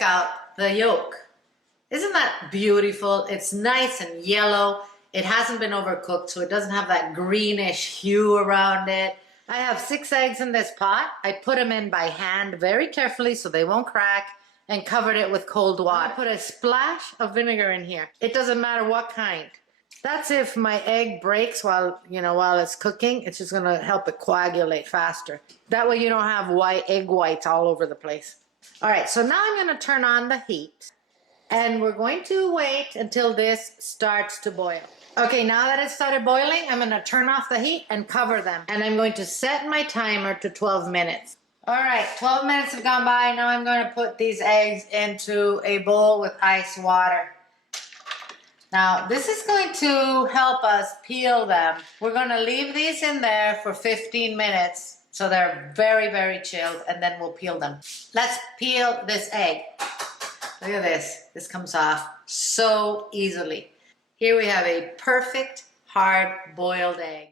check out the yolk. Isn't that beautiful? It's nice and yellow. It hasn't been overcooked, so it doesn't have that greenish hue around it. I have 6 eggs in this pot. I put them in by hand very carefully so they won't crack, and covered it with cold water. I put a splash of vinegar in here. It doesn't matter what kind. That's if my egg breaks while it's cooking. It's just gonna help it coagulate faster. That way you don't have egg whites all over the place. All right, so now I'm gonna turn on the heat, and we're going to wait until this starts to boil. Okay, now that it started boiling, I'm gonna turn off the heat and cover them. And I'm going to set my timer to 12 minutes. All right, 12 minutes have gone by. Now I'm going to put these eggs into a bowl with ice water. Now, this is going to help us peel them. We're going to leave these in there for 15 minutes so they're very, very chilled, and then we'll peel them. Let's peel this egg. Look at this. This comes off so easily. Here we have a perfect hard-boiled egg.